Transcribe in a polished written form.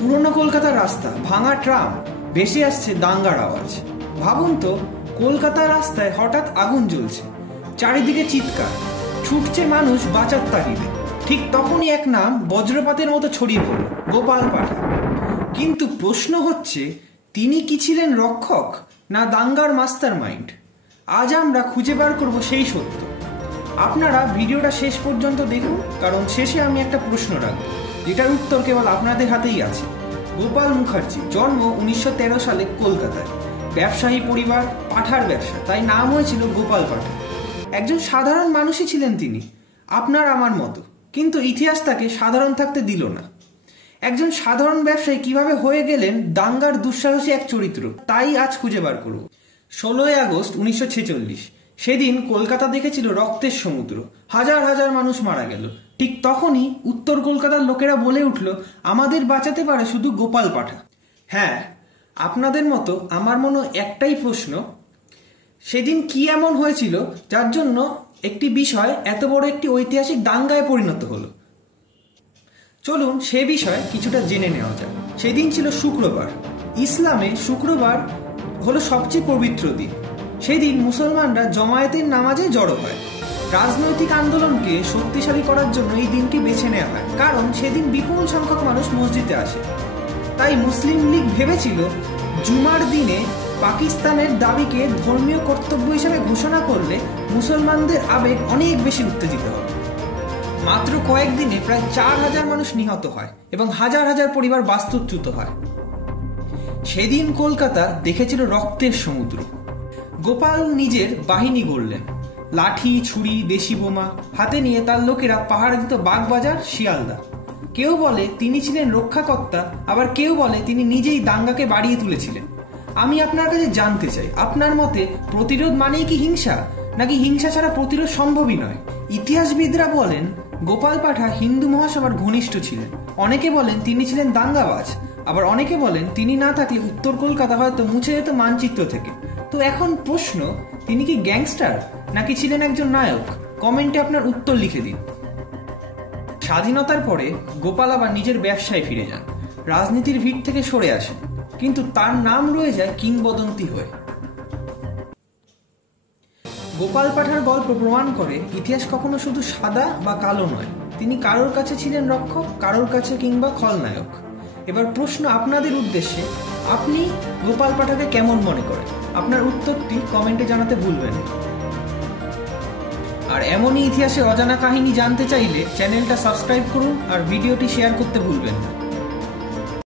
পুরনো কলকাতার রাস্তা, ভাঙা ট্রাম, ভেসে আসছে দাঙ্গার আওয়াজ। ভাবুন তো, কলকাতার রাস্তায় হঠাৎ আগুন জ্বলছে, চারিদিকে চিৎকার, ছুটছে মানুষ বাঁচার তাগিদে। ঠিক তখনই এক নাম বজ্রপাতের মতো ছড়িয়ে পড়ল, গোপাল পাঠা। কিন্তু প্রশ্ন হচ্ছে, তিনি কি ছিলেন রক্ষক না দাঙ্গার মাস্টার মাইন্ড? আজ আমরা খুঁজে বার করব সেই সত্য। আপনারা ভিডিওটা শেষ পর্যন্ত দেখুন, কারণ শেষে আমি একটা প্রশ্ন রাখব, যেটার উত্তর কেবল আপনাদের হাতেই আছে। গোপাল মুখার্জি, জন্ম 1913 সালে কলকাতায়। ব্যবসায়ী পরিবার, পাঠার ব্যবসা, তাই নাম হয়েছিল গোপাল পাঠা। একজন সাধারণ মানুষই ছিলেন তিনি, আপনার আমার মতো, কিন্তু ইতিহাস তাকে সাধারণ থাকতে দিল না। একজন সাধারণ ব্যবসায়ী কিভাবে হয়ে গেলেন দাঙ্গার দুঃসাহসী এক চরিত্র, তাই আজ খুঁজে বার করব। 16ই আগস্ট 1946, সেদিন কলকাতা দেখেছিল রক্তের সমুদ্র, হাজার হাজার মানুষ মারা গেল। ঠিক তখনই উত্তর কলকাতার লোকেরা বলে উঠল, আমাদের বাঁচাতে পারে শুধু গোপাল পাঠা। হ্যাঁ, আপনাদের মতো আমার মনে একটাই প্রশ্ন, সেদিন কি এমন হয়েছিল যার জন্য একটি বিষয় এত বড় একটি ঐতিহাসিক দাঙ্গায় পরিণত হলো? চলুন সে বিষয়ে কিছুটা জেনে নেওয়া যাক। সেদিন ছিল শুক্রবার। ইসলামে শুক্রবার হলো সবচেয়ে পবিত্র দিন। সেদিন মুসলমানরা জমায়েতের নামাজে জড়ো হয়। রাজনৈতিক আন্দোলনকে শক্তিশালী করার জন্য এই দিনটি বেছে নেওয়া হয়, কারণ সেদিন বিপুল সংখ্যক মানুষ মসজিদে আসে। তাই মুসলিম লীগ ভেবেছিল, জুমার দিনে পাকিস্তানের দাবিকে ধর্মীয় কর্তব্য হিসেবে ঘোষণা করলে মুসলমানদের আবেগ অনেক বেশি উত্তেজিত হবে। মাত্র কয়েকদিনে প্রায় 4000 মানুষ নিহত হয় এবং হাজার হাজার পরিবার বাস্তুচ্যুত হয়। সেদিন কলকাতা দেখেছিল রক্তের সমুদ্র। গোপাল নিজের বাহিনী গড়লেন, লাঠি, ছুরি, দেশি বোমা হাতে নিয়ে তার লোকেরা পাহারা দিত বাগবাজার, শিয়ালদা। কেউ বলে তিনি ছিলেন রক্ষাকর্তা, আবার কেউ বলে তিনি নিজেই দাঙ্গাকে বাড়িয়ে তুলেছিলেন। আমি আপনার কাছে জানতে চাই, আপনার মতে প্রতিরোধ মানেই কি হিংসা, নাকি হিংসা ছাড়া প্রতিরোধ সম্ভবই নয়? ইতিহাসবিদরা বলেন গোপাল পাঠা হিন্দু মহাসভার ঘনিষ্ঠ ছিলেন। অনেকে বলেন তিনি ছিলেন দাঙ্গাবাজ, আবার অনেকে বলেন তিনি না থাকলে উত্তর কলকাতা হয়তো মুছে যেত মানচিত্র থেকে। তো এখন প্রশ্ন, তিনি কি গ্যাংস্টার নাকি ছিলেন একজন নায়ক? কমেন্টে আপনার উত্তর লিখে দিন। স্বাধীনতার পরে গোপাল আবার নিজের ব্যবসায় ফিরে যান, রাজনীতির ভিড় থেকে সরে আসেন, কিন্তু তার নাম রয়ে যায় কিংবদন্তি হয়ে। গোপাল পাঠার গল্প প্রমাণ করে ইতিহাস কখনো শুধু সাদা বা কালো নয়। তিনি কারোর কাছে ছিলেন রক্ষক, কারোর কাছে কিংবা খলনায়ক। এবার প্রশ্ন আপনাদের উদ্দেশ্যে, আপনি গোপাল পাঠাকে কেমন মনে করেন? আপনার উত্তরটি কমেন্টে জানাতে ভুলবেন না। আর এমনই ইতিহাসে অজানা কাহিনী জানতে চাইলে চ্যানেলটা সাবস্ক্রাইব করুন আর ভিডিওটি শেয়ার করতে ভুলবেন না।